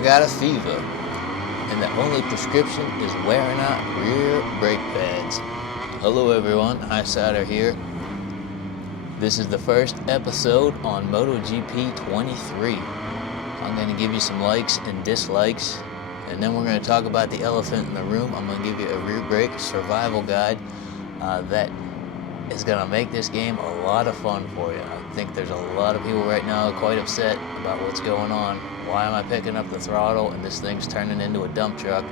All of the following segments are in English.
I got a fever, and the only prescription is wearing out rear brake pads. Hello everyone, Highsider here. This is the first episode on MotoGP 23. I'm going to give you some likes and dislikes, and then we're going to talk about the elephant in the room. I'm going to give you a rear brake survival guide that is going to make this game a lot of fun for you. I think there's a lot of people right now quite upset about what's going on. Why am I picking up the throttle and this thing's turning into a dump truck?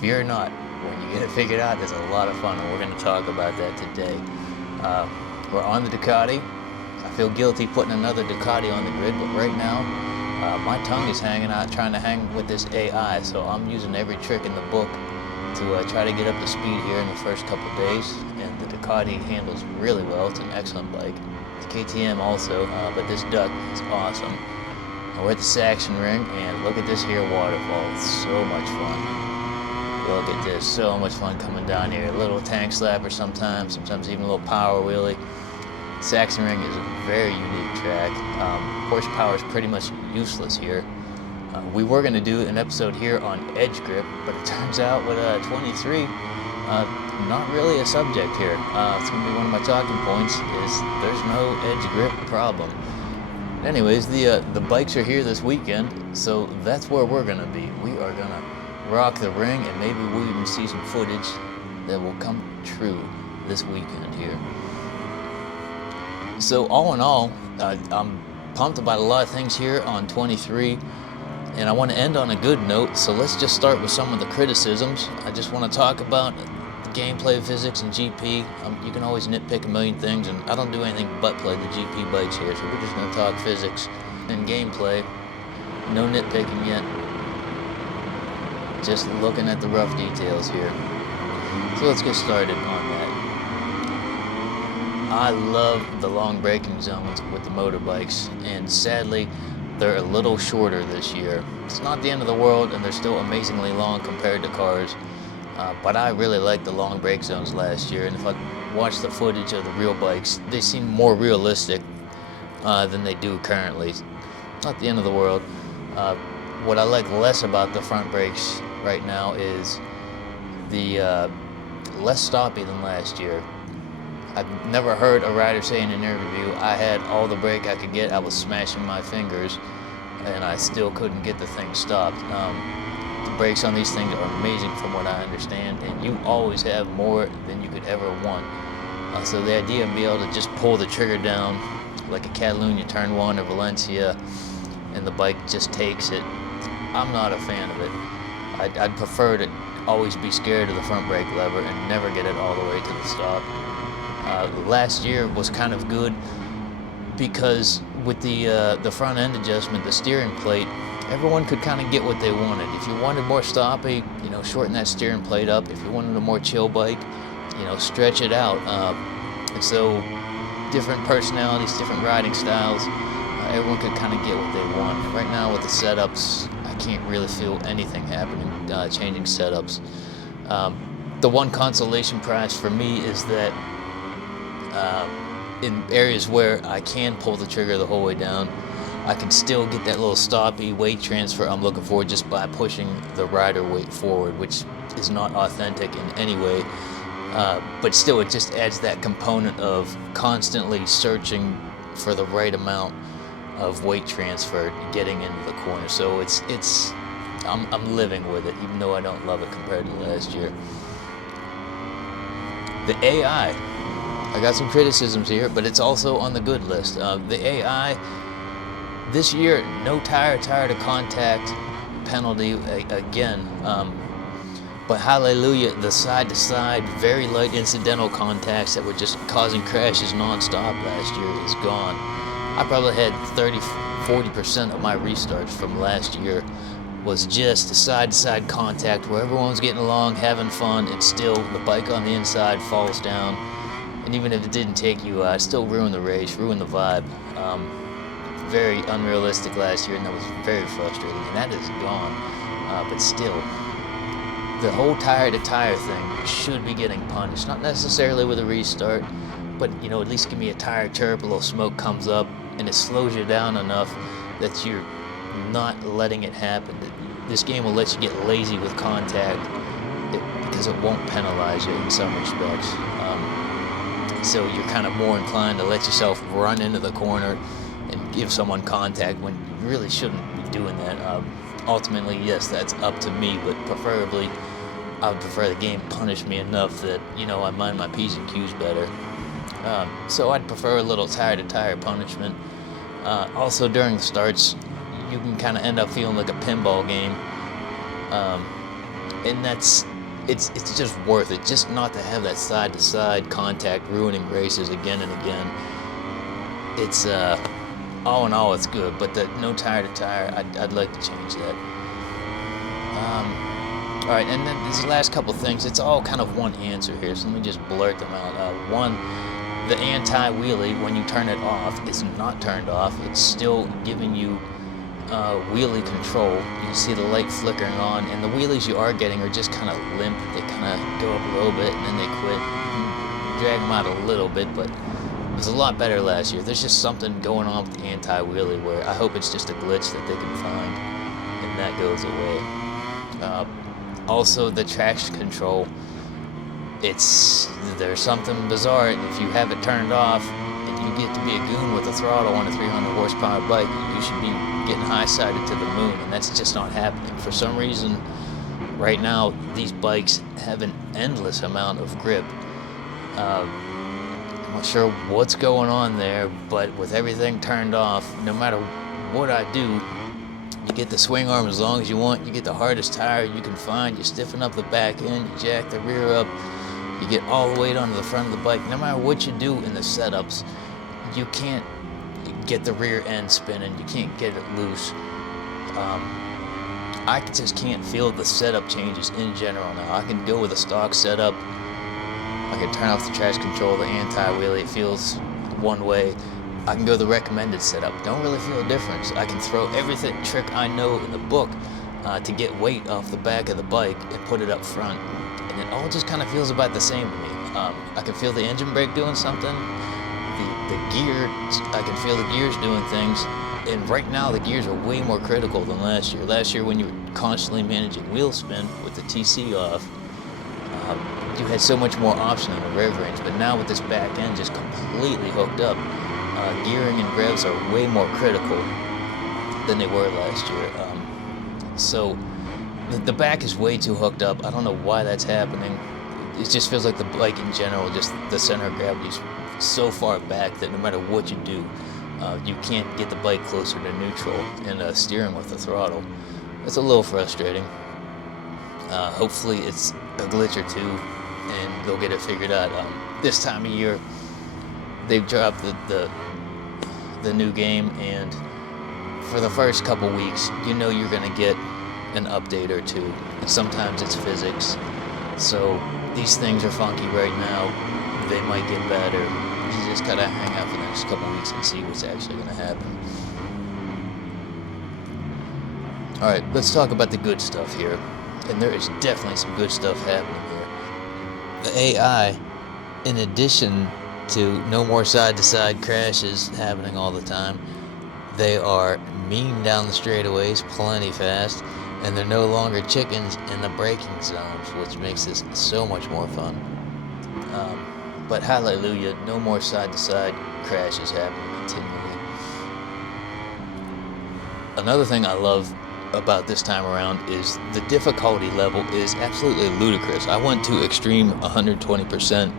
Fear not. When you get it figured out, there's a lot of fun, and we're going to talk about that today. We're on the Ducati. I feel guilty putting another Ducati on the grid, but right now, my tongue is hanging out trying to hang with this AI, so I'm using every trick in the book to try to get up to speed here in the first couple of days. And the Ducati handles really well. It's an excellent bike. The KTM also, but this Duck is awesome. We're at the Saxon Ring, and look at this here waterfall. It's so much fun. Look at this, so much fun coming down here. A little tank slapper sometimes even a little power wheelie. Saxon Ring is a very unique track. Horsepower is pretty much useless here. We were going to do an episode here on edge grip, but it turns out with 23, not really a subject here. It's going to be one of my talking points is there's no edge grip problem. Anyways, the bikes are here this weekend, so that's where we're going to be. We are going to rock the ring, and maybe we'll even see some footage that will come true this weekend here. So all in all, I'm pumped about a lot of things here on 23, and I want to end on a good note, so let's just start with some of the criticisms. I just want to talk about the gameplay, physics, and GP. You can always nitpick a million things, and I don't do anything but play the GP bikes here, so we're just going to talk physics and gameplay. No nitpicking yet. Just looking at the rough details here. So let's get started on that. I love the long braking zones with the motorbikes, and sadly, they're a little shorter this year. It's not the end of the world, and they're still amazingly long compared to cars. But I really liked the long brake zones last year, and if I watch the footage of the real bikes, they seem more realistic than they do currently. It's not the end of the world. What I like less about the front brakes right now is the less stoppy than last year. I've never heard a rider say in an interview, I had all the brake I could get, I was smashing my fingers, and I still couldn't get the thing stopped. The brakes on these things are amazing from what I understand, and you always have more than you could ever want. So the idea of being able to just pull the trigger down like a Catalunya Turn 1 or Valencia, and the bike just takes it, I'm not a fan of it. I'd prefer to always be scared of the front brake lever and never get it all the way to the stop. Last year was kind of good because with the front end adjustment, the steering plate, everyone could kind of get what they wanted. If you wanted more stoppy, shorten that steering plate up. If you wanted a more chill bike, stretch it out. And so different personalities, different riding styles, everyone could kind of get what they want. Right now with the setups, I can't really feel anything happening, changing setups. The one consolation prize for me is that in areas where I can pull the trigger the whole way down, I can still get that little stoppy weight transfer I'm looking for just by pushing the rider weight forward, which is not authentic in any way. But still, it just adds that component of constantly searching for the right amount of weight transfer getting into the corner. So I'm living with it, even though I don't love it compared to last year. The AI. I got some criticisms here, but it's also on the good list. The AI, this year, no tire to contact penalty again. But hallelujah, the side-to-side, very light incidental contacts that were just causing crashes nonstop last year is gone. I probably had 30-40% of my restarts from last year was just a side-to-side contact where everyone's getting along, having fun, and still the bike on the inside falls down. And even if it didn't take you out, it still ruined the race, ruined the vibe. Very unrealistic last year, and that was very frustrating, and that is gone. But still, the whole tire-to-tire thing should be getting punished. Not necessarily with a restart, but at least give me a tire chirp, a little smoke comes up, and it slows you down enough that you're not letting it happen. This game will let you get lazy with contact because it won't penalize you in some respects. So you're kind of more inclined to let yourself run into the corner and give someone contact when you really shouldn't be doing that. Ultimately, yes, that's up to me, but preferably I would prefer the game punish me enough that, I mind my P's and Q's better. So I'd prefer a little tire-to-tire punishment. Also, during the starts, you can kind of end up feeling like a pinball game. And it's just worth it, just not to have that side-to-side contact ruining races again and again. It's, all in all, it's good, but the no tire-to-tire, I'd like to change that. All right, and then these last couple things, it's all kind of one answer here, so let me just blurt them out. One, the anti-wheelie, when you turn it off, it's not turned off. It's still giving you wheelie control. You can see the light flickering on, and the wheelies you are getting are just kind of limp. They kind of go up a little bit, and then they quit. You drag them out a little bit, but it was a lot better last year. There's just something going on with the anti-wheelie where I hope it's just a glitch that they can find, and that goes away. Also, the traction control, there's something bizarre. If you have it turned off and you get to be a goon with a throttle on a 300 horsepower bike, you should be getting high-sided to the moon, and that's just not happening. For some reason, right now, these bikes have an endless amount of grip. I'm not sure what's going on there, but with everything turned off, no matter what I do, you get the swing arm as long as you want, you get the hardest tire you can find, you stiffen up the back end, you jack the rear up, you get all the weight onto the front of the bike. No matter what you do in the setups, you can't get the rear end spinning, you can't get it loose. I just can't feel the setup changes in general now. I can go with a stock setup, I can turn off the traction control, the anti-wheelie, it feels one way. I can go the recommended setup, don't really feel a difference. I can throw everything trick I know in the book to get weight off the back of the bike and put it up front, and it all just kind of feels about the same to me. I can feel the engine brake doing something, the gear, I can feel the gears doing things, and right now the gears are way more critical than last year. Last year when you were constantly managing wheel spin with the TC off, you had so much more option in the rev range, but now with this back end just completely hooked up, gearing and revs are way more critical than they were last year. So the back is way too hooked up. I don't know why that's happening. It just feels like the bike in general, just the center of gravity is so far back that no matter what you do, you can't get the bike closer to neutral and steering with the throttle. It's a little frustrating. Hopefully it's a glitch or two and they'll get it figured out. This time of year, they've dropped the new game, and for the first couple weeks, you're going to get an update or two. And sometimes it's physics. So these things are funky right now. They might get better. You just gotta hang out for the next couple weeks and see what's actually going to happen. All right, let's talk about the good stuff here. And there is definitely some good stuff happening here. The AI, in addition to no more side-to-side crashes happening all the time, they are mean down the straightaways plenty fast, and they're no longer chickens in the braking zones, which makes this so much more fun. But hallelujah, no more side-to-side crashes happening continually. Another thing I love about this time around is the difficulty level is absolutely ludicrous. I went to extreme 120%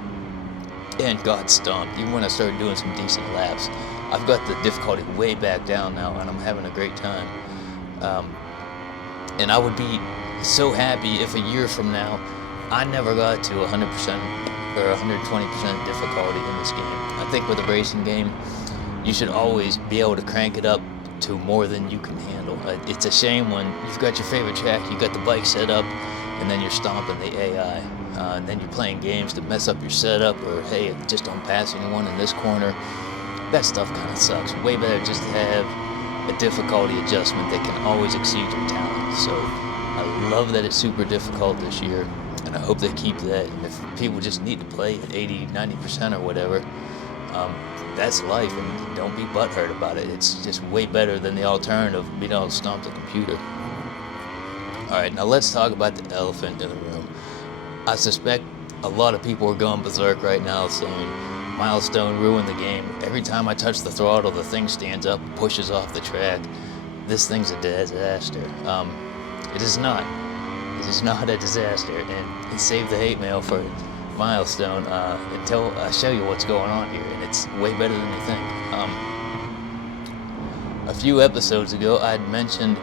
and got stomped. Even when I started doing some decent laps, I've got the difficulty way back down now, and I'm having a great time. And I would be so happy if a year from now I never got to 100% or 120% difficulty in this game. I think with a racing game, you should always be able to crank it up to more than you can handle. It's a shame when you've got your favorite track, you got the bike set up, and then you're stomping the AI. And then you're playing games to mess up your setup, or hey, just don't pass anyone in this corner. That stuff kind of sucks. Way better just to have a difficulty adjustment that can always exceed your talent. So I love that it's super difficult this year, and I hope they keep that. And if people just need to play at 80, 90% or whatever, that's life, and don't be butthurt about it. It's just way better than the alternative, being able to stomp the computer. All right, now let's talk about the elephant in the room. I suspect a lot of people are going berserk right now saying Milestone ruined the game. Every time I touch the throttle, the thing stands up, pushes off the track. This thing's a disaster. It is not. It is not a disaster, and save the hate mail for Milestone until I show you what's going on here, and it's way better than you think. A few episodes ago, I'd mentioned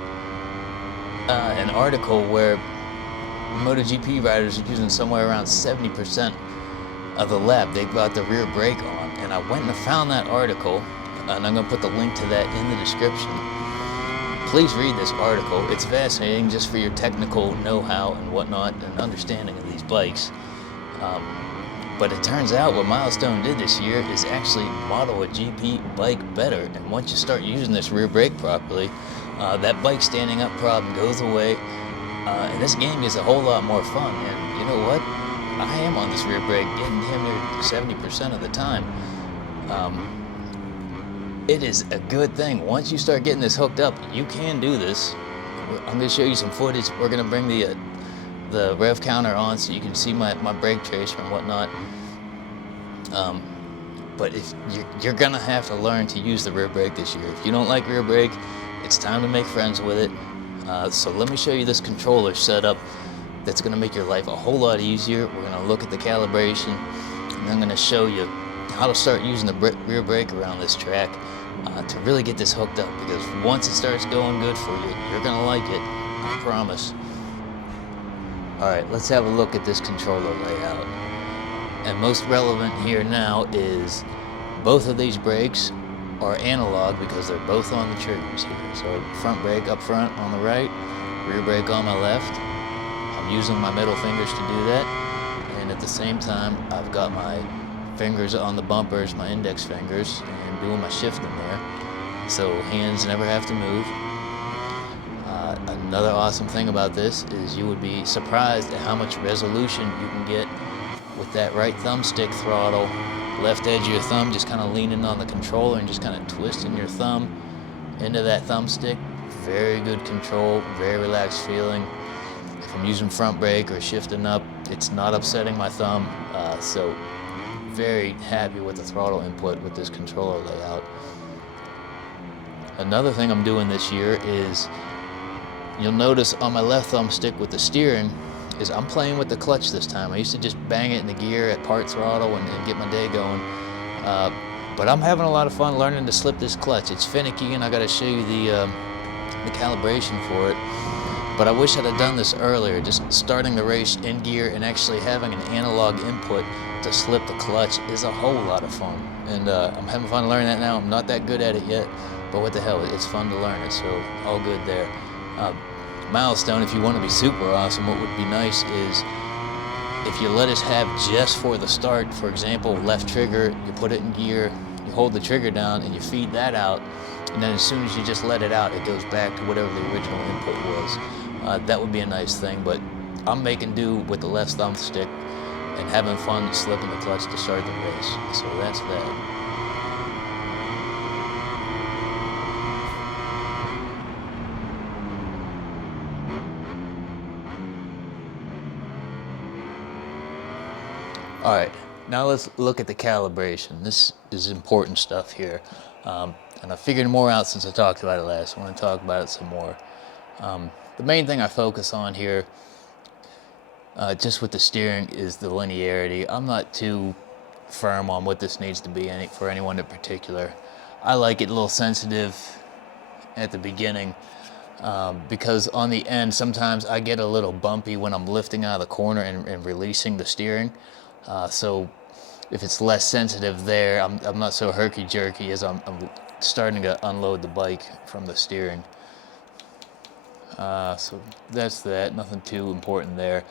an article where MotoGP riders are using somewhere around 70% of the lap. They got the rear brake on, and I went and found that article, and I'm going to put the link to that in the description. Please read this article. It's fascinating just for your technical know-how and whatnot and understanding of these bikes. But it turns out what Milestone did this year is actually model a GP bike better. And once you start using this rear brake properly, that bike standing up problem goes away. And this game is a whole lot more fun. And you know what? I am on this rear brake getting damn near 70% of the time. It is a good thing. Once you start getting this hooked up, you can do this. I'm going to show you some footage. We're going to bring the rev counter on so you can see my brake tracer and whatnot. But if you're going to have to learn to use the rear brake this year. If you don't like rear brake, it's time to make friends with it. So let me show you this controller setup that's going to make your life a whole lot easier. We're going to look at the calibration, and I'm going to show you how to start using the rear brake around this track to really get this hooked up, because once it starts going good for you, you're going to like it, I promise. Alright, let's have a look at this controller layout. And most relevant here now is both of these brakes are analog because they're both on the triggers here. So front brake up front on the right, rear brake on my left. I'm using my middle fingers to do that, and at the same time I've got my fingers on the bumpers, my index fingers, and doing my shifting there, so hands never have to move. Another awesome thing about this is you would be surprised at how much resolution you can get with that right thumbstick throttle. Left edge of your thumb just kind of leaning on the controller and just kind of twisting your thumb into that thumbstick. Very good control, very relaxed feeling. If I'm using front brake or shifting up, it's not upsetting my thumb, so very happy with the throttle input with this controller layout. Another thing I'm doing this year is, you'll notice on my left thumbstick with the steering, is I'm playing with the clutch this time. I used to just bang it in the gear at part throttle and get my day going. But I'm having a lot of fun learning to slip this clutch. It's finicky, and I gotta show you the calibration for it. But I wish I'd have done this earlier, just starting the race in gear and actually having an analog input to slip the clutch is a whole lot of fun. And I'm having fun learning that now. I'm not that good at it yet, but what the hell, it's fun to learn it, so all good there. Milestone, if you want to be super awesome, what would be nice is if you let us have just for the start, for example, left trigger, you put it in gear, you hold the trigger down and you feed that out, and then as soon as you just let it out, it goes back to whatever the original input was. That would be a nice thing, but I'm making do with the left thumbstick and having fun slipping the clutch to start the race. So that's that. All right, now let's look at the calibration. This is important stuff here. And I figured more out since I talked about it last. I want to talk about it some more. The main thing I focus on here, just with the steering, is the linearity. I'm not too firm on what this needs to be for anyone in particular. I like it a little sensitive at the beginning, because on the end, sometimes I get a little bumpy when I'm lifting out of the corner and releasing the steering. So if it's less sensitive there, I'm not so herky-jerky as I'm starting to unload the bike from the steering. So that's that, nothing too important there.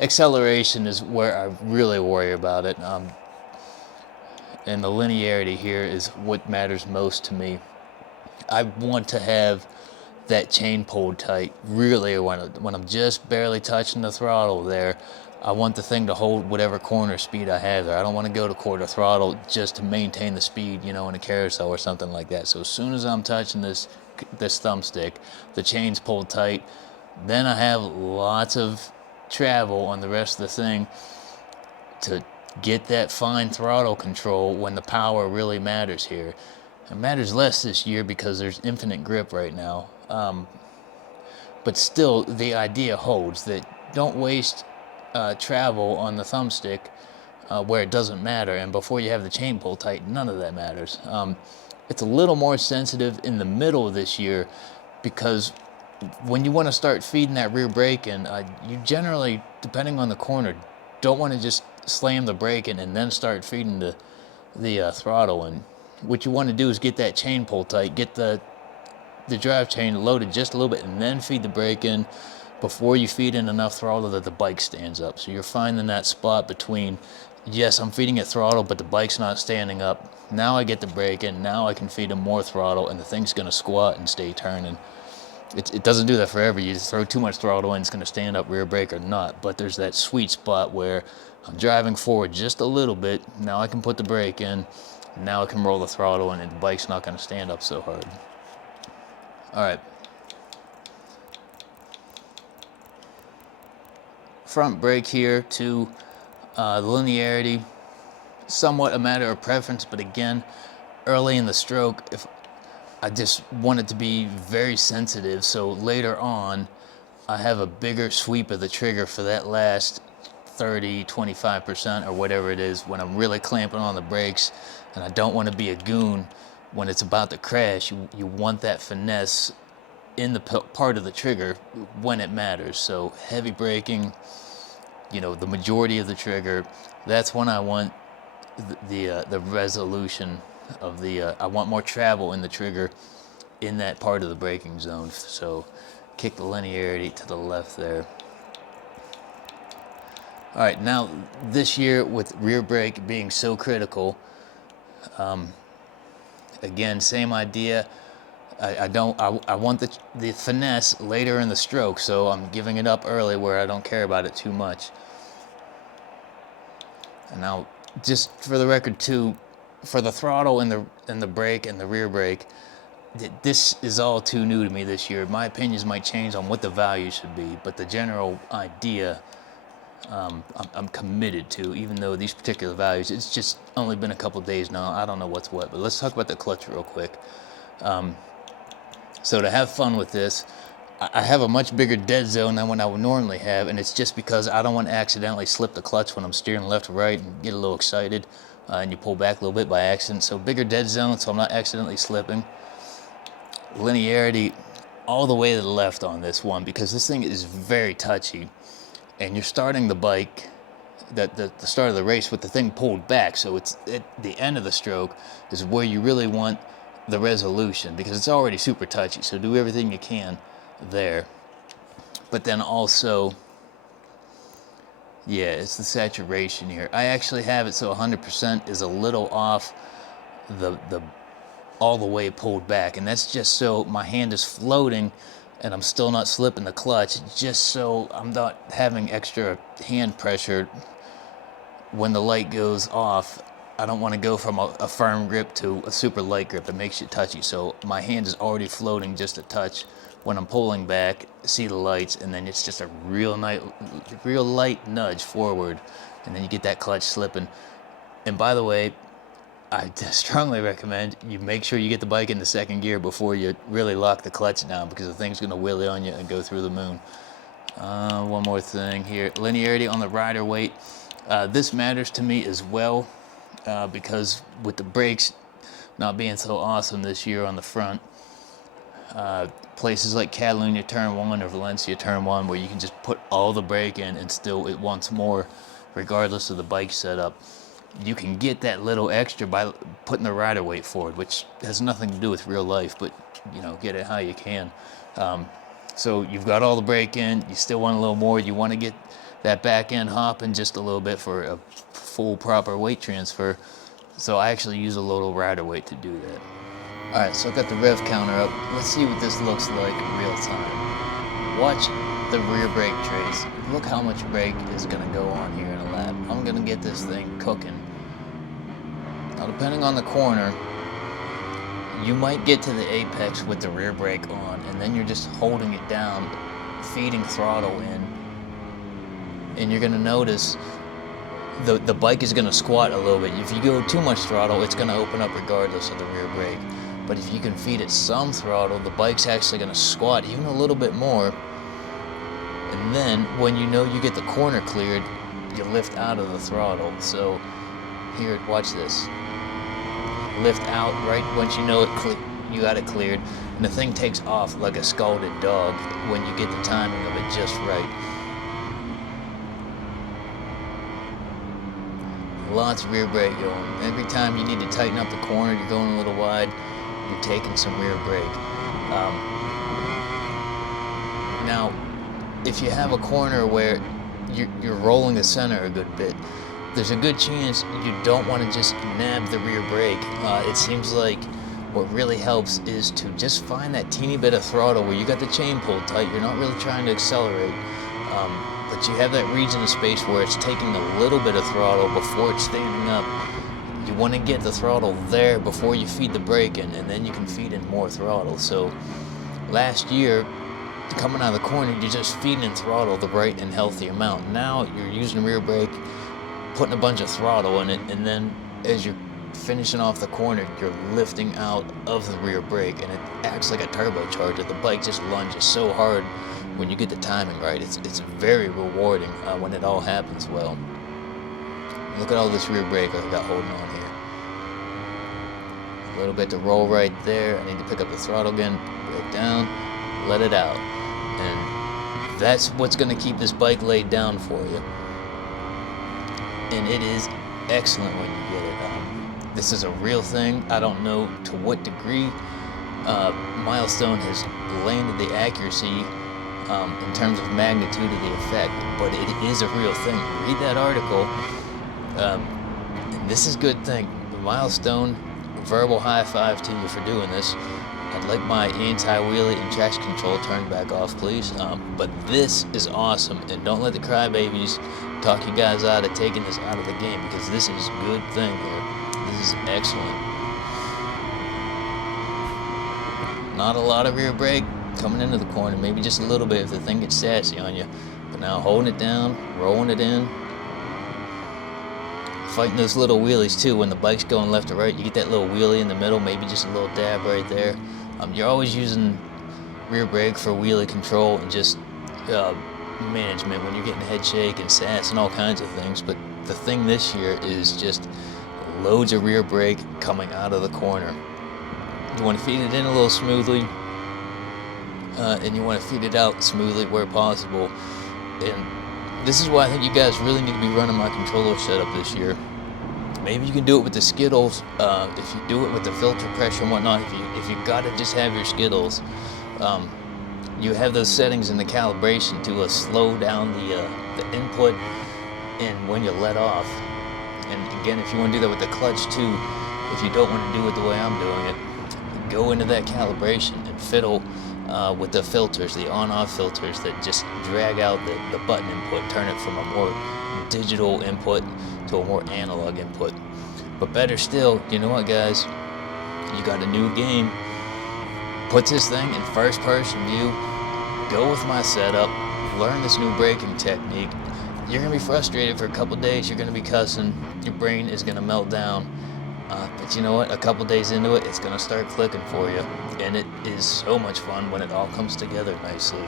Acceleration is where I really worry about it. And the linearity here is what matters most to me. I want to have that chain pulled tight, really, when I'm just barely touching the throttle there. I want the thing to hold whatever corner speed I have there. I don't want to go to quarter throttle just to maintain the speed, you know, in a carousel or something like that. So as soon as I'm touching this thumbstick, the chain's pulled tight, then I have lots of travel on the rest of the thing to get that fine throttle control when the power really matters here. It matters less this year because there's infinite grip right now. But still, the idea holds that don't waste travel on the thumbstick where it doesn't matter. And before you have the chain pulled tight, none of that matters. It's a little more sensitive in the middle of this year because when you want to start feeding that rear brake in, you generally, depending on the corner, don't want to just slam the brake in and then start feeding the throttle in. What you want to do is get that chain pulled tight, get the drive chain loaded just a little bit, and then feed the brake in before you feed in enough throttle that the bike stands up. So you're finding that spot between, yes, I'm feeding it throttle, but the bike's not standing up. Now I get the brake in, now I can feed him more throttle, and the thing's going to squat and stay turning. It doesn't do that forever. You just throw too much throttle in, it's going to stand up rear brake or not. But there's that sweet spot where I'm driving forward just a little bit. Now I can put the brake in. Now I can roll the throttle in, and the bike's not going to stand up so hard. All right. Front brake here to the linearity. Somewhat a matter of preference, but again, early in the stroke, if I just want it to be very sensitive, so later on I have a bigger sweep of the trigger for that last 30, 25% or whatever it is when I'm really clamping on the brakes, and I don't want to be a goon when it's about to crash. You want that finesse in the part of the trigger when it matters. So heavy braking, you know, the majority of the trigger, that's when I want the resolution of I want more travel in the trigger in that part of the braking zone. So kick the linearity to the left there. All right, now this year with rear brake being so critical, again, same idea. I want the finesse later in the stroke, so I'm giving it up early where I don't care about it too much. And now, just for the record too, for the throttle and the brake and the rear brake, this is all too new to me this year. My opinions might change on what the value should be, but the general idea I'm committed to, even though these particular values, it's just only been a couple days now. I don't know what's what, but let's talk about the clutch real quick. So to have fun with this, I have a much bigger dead zone than what I would normally have, and it's just because I don't want to accidentally slip the clutch when I'm steering left or right and get a little excited, and you pull back a little bit by accident. So bigger dead zone, so I'm not accidentally slipping. Linearity all the way to the left on this one, because this thing is very touchy, and you're starting the bike, the start of the race with the thing pulled back, so it's at the end of the stroke is where you really want the resolution, because it's already super touchy. So do everything you can there, but then also, yeah, it's the saturation here. I actually have it so 100% is a little off the all the way pulled back, and that's just so my hand is floating and I'm still not slipping the clutch, just so I'm not having extra hand pressure when the light goes off. I don't want to go from a firm grip to a super light grip. It makes you touchy. So my hand is already floating just a touch. When I'm pulling back, see the lights, and then it's just a real light nudge forward, and then you get that clutch slipping. And by the way, I strongly recommend you make sure you get the bike in the second gear before you really lock the clutch down, because the thing's going to wheelie on you and go through the moon. One more thing here. Linearity on the rider weight. This matters to me as well, because with the brakes not being so awesome this year on the front, places like Catalunya Turn 1 or Valencia Turn 1, where you can just put all the brake in and still it wants more regardless of the bike setup, you can get that little extra by putting the rider weight forward, which has nothing to do with real life, but you know, get it how you can. So you've got all the brake in, you still want a little more, you want to get that back end hopping just a little bit for a full proper weight transfer. So I actually use a little rider weight to do that. All right, so I've got the rev counter up. Let's see what this looks like in real time. Watch the rear brake trace. Look how much brake is going to go on here in a lap. I'm going to get this thing cooking. Now, depending on the corner, you might get to the apex with the rear brake on, and then you're just holding it down, feeding throttle in, and you're going to notice the bike is going to squat a little bit. If you go too much throttle, it's going to open up regardless of the rear brake. But if you can feed it some throttle, the bike's actually going to squat even a little bit more. And then when you know you get the corner cleared, you lift out of the throttle. So here, watch this. Lift out right once you know you got it cleared, and the thing takes off like a scalded dog when you get the timing of it just right. Lots of rear brake going. Every time you need to tighten up the corner, you're going a little wide, you're taking some rear brake. Now, if you have a corner where you're rolling the center a good bit, there's a good chance you don't want to just nab the rear brake. It seems like what really helps is to just find that teeny bit of throttle where you got the chain pulled tight, you're not really trying to accelerate, but you have that region of space where it's taking a little bit of throttle before it's standing up. You want to get the throttle there before you feed the brake in, and then you can feed in more throttle. So last year, coming out of the corner, you're just feeding in throttle the right and healthy amount. Now you're using rear brake, putting a bunch of throttle in it, and then as you're finishing off the corner, you're lifting out of the rear brake, and it acts like a turbocharger. The bike just lunges so hard when you get the timing right. It's very rewarding when it all happens well. Look at all this rear brake I got holding on here. A little bit to roll right there. I need to pick up the throttle again, brake down, let it out. And that's what's going to keep this bike laid down for you. And it is excellent when you get it. This is a real thing. I don't know to what degree Milestone has landed the accuracy in terms of magnitude of the effect, but it is a real thing. Read that article. And this is a good thing. Milestone, verbal high five to you for doing this. I'd like my anti-wheelie and traction control turned back off, please. But this is awesome, and don't let the crybabies talk you guys out of taking this out of the game, because this is a good thing here. This is excellent. Not a lot of rear brake coming into the corner, maybe just a little bit if the thing gets sassy on you. But now holding it down, rolling it in, fighting those little wheelies too. When the bike's going left to right, you get that little wheelie in the middle, maybe just a little dab right there. You're always using rear brake for wheelie control and just management when you're getting head shake and sass and all kinds of things. But the thing this year is just loads of rear brake coming out of the corner. You want to feed it in a little smoothly, and you want to feed it out smoothly where possible. And this is why I think you guys really need to be running my controller setup this year. Maybe you can do it with the Skittles. If you do it with the filter pressure and whatnot, if you gotta just have your Skittles, you have those settings in the calibration to slow down the input and when you let off. And again, if you want to do that with the clutch too, if you don't want to do it the way I'm doing it, go into that calibration and fiddle with the filters, the on-off filters that just drag out the button input, turn it from a more digital input to a more analog input. But better still, you know what guys, you got a new game. Put this thing in first person view, go with my setup, learn this new braking technique. You're gonna be frustrated for a couple days, you're gonna be cussing, your brain is gonna melt down. But you know what, a couple days into it, it's gonna start clicking for you. And it is so much fun when it all comes together nicely.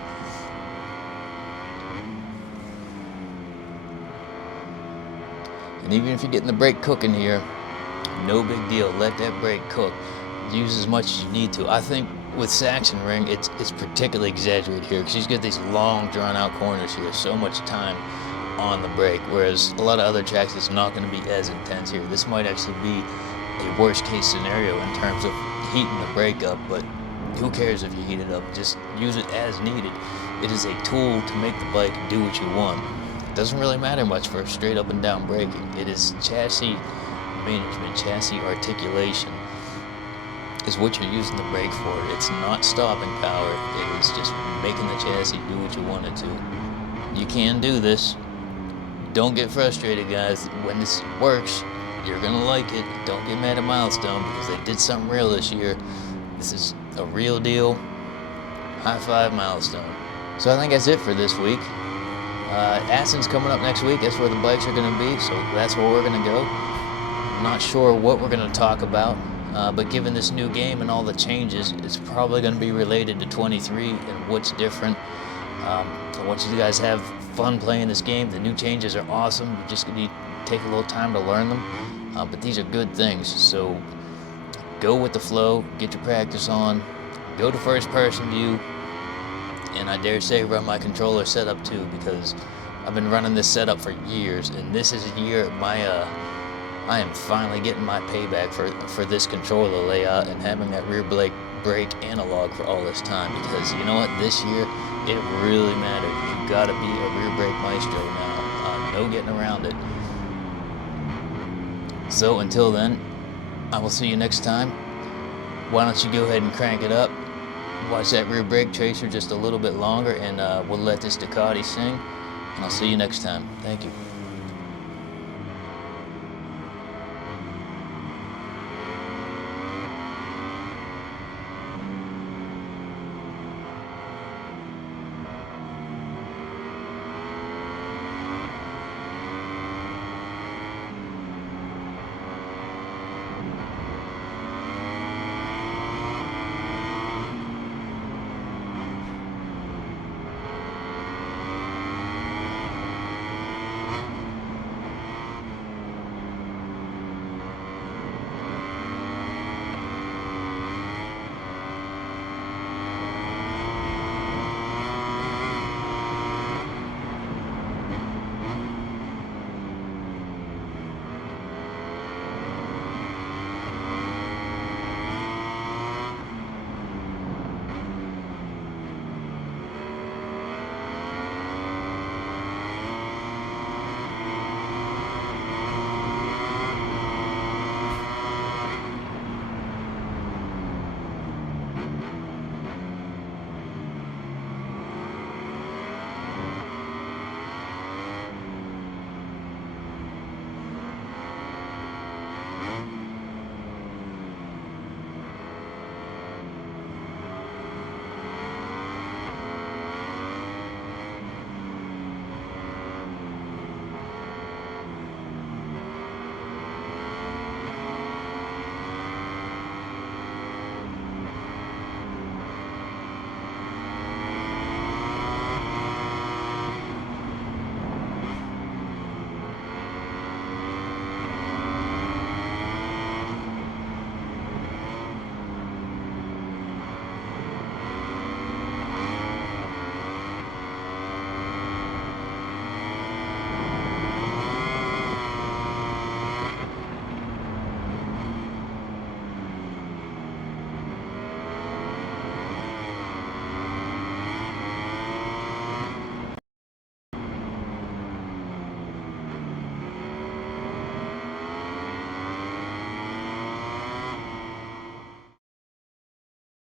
And even if you're getting the brake cooking here, no big deal, let that brake cook. Use as much as you need to. I think with Sachsenring, it's particularly exaggerated here because you get these long drawn out corners here, so much time on the brake, whereas a lot of other tracks it's not going to be as intense here. This might actually be a worst case scenario in terms of heating the brake up, but who cares if you heat it up? Just use it as needed. It is a tool to make the bike do what you want. It doesn't really matter much for straight up and down braking. It is chassis management, chassis articulation. is what you're using the brake for. It's not stopping power. It is just making the chassis do what you want it to. You can do this. Don't get frustrated, guys. When this works, you're gonna like it. Don't get mad at Milestone because they did something real this year. This is a real deal. High five, Milestone. So I think that's it for this week. Assen's coming up next week. That's where the bikes are gonna be, so that's where we're gonna go. I'm not sure what we're gonna talk about, but given this new game and all the changes, it's probably gonna be related to 23 and what's different. I want you guys to have fun playing this game. The new changes are awesome. You just need to take a little time to learn them, but these are good things. So go with the flow, get your practice on, go to first person view, and I dare say run my controller setup too, because I've been running this setup for years, and this is a year I am finally getting my payback for this controller layout and having that rear brake analog for all this time, because you know what, this year it really matters. You gotta be a rear brake maestro now. No getting around it. So until then, I will see you next time. Why don't you go ahead and crank it up, watch that rear brake tracer just a little bit longer, and we'll let this Ducati sing, and I'll see you next time. Thank you.